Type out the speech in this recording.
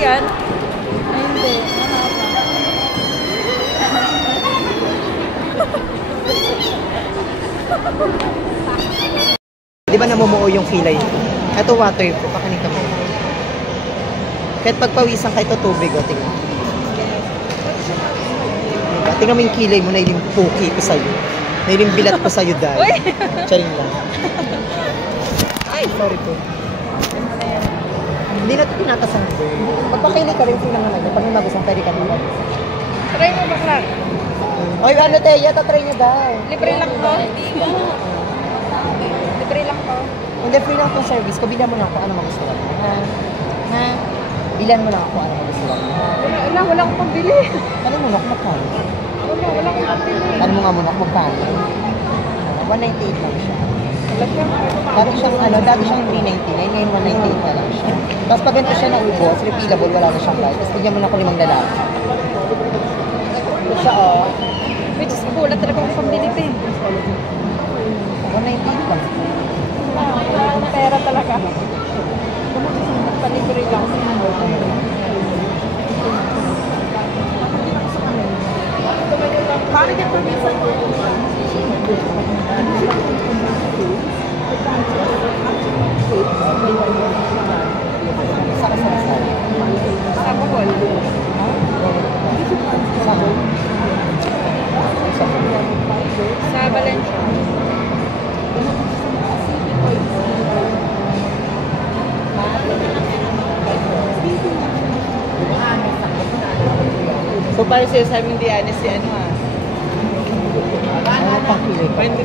yan? Ay, hindi. Di ba namumuo yung kilay? Ito waterproof, pakanin ka mo. Kahit pagpawisan ka ito tubig, o tingnan. Diba? Tingnan mo yung kilay mo na yung puki ko sa'yo. Na yung bilat ko sa'yo dahil. Charing lang. Ay, sorry po. Hindi na ito pinatasan ko. Magpakilay ka rin pinangalan. Pag may magustuhan, pwede ka naman. Try mo bakla. Oy, ano Teya? Tatry niya daw. Libre lang to. Libre lang to. Hindi, free lang itong service ko. Bilan mo lang kung ano magustuhan. Ha? Bilan mo lang kung ano magustuhan. Wala akong pambili. Ano mo na kung magkano? Wala akong pambili. Ano mo nga muna kung magkano? 198 lang siya. Wala siya. Dati siyang 399, ngayon 198 na lang siya. Tapos pag ganito siya naubos, refillable, wala na siyang light. Tapos bigyan mo na ako 5 lalaki. Ito siya, oh. Which is kulat talaga akong pambili pa eh. 198 lang. Pera talaga. Palibre lang. Bakit yung pamisa mo? Sa Bohol. Sa Valencia. So, parang sinasabi ni Diana si ano ah. Ano pang kilay? Parang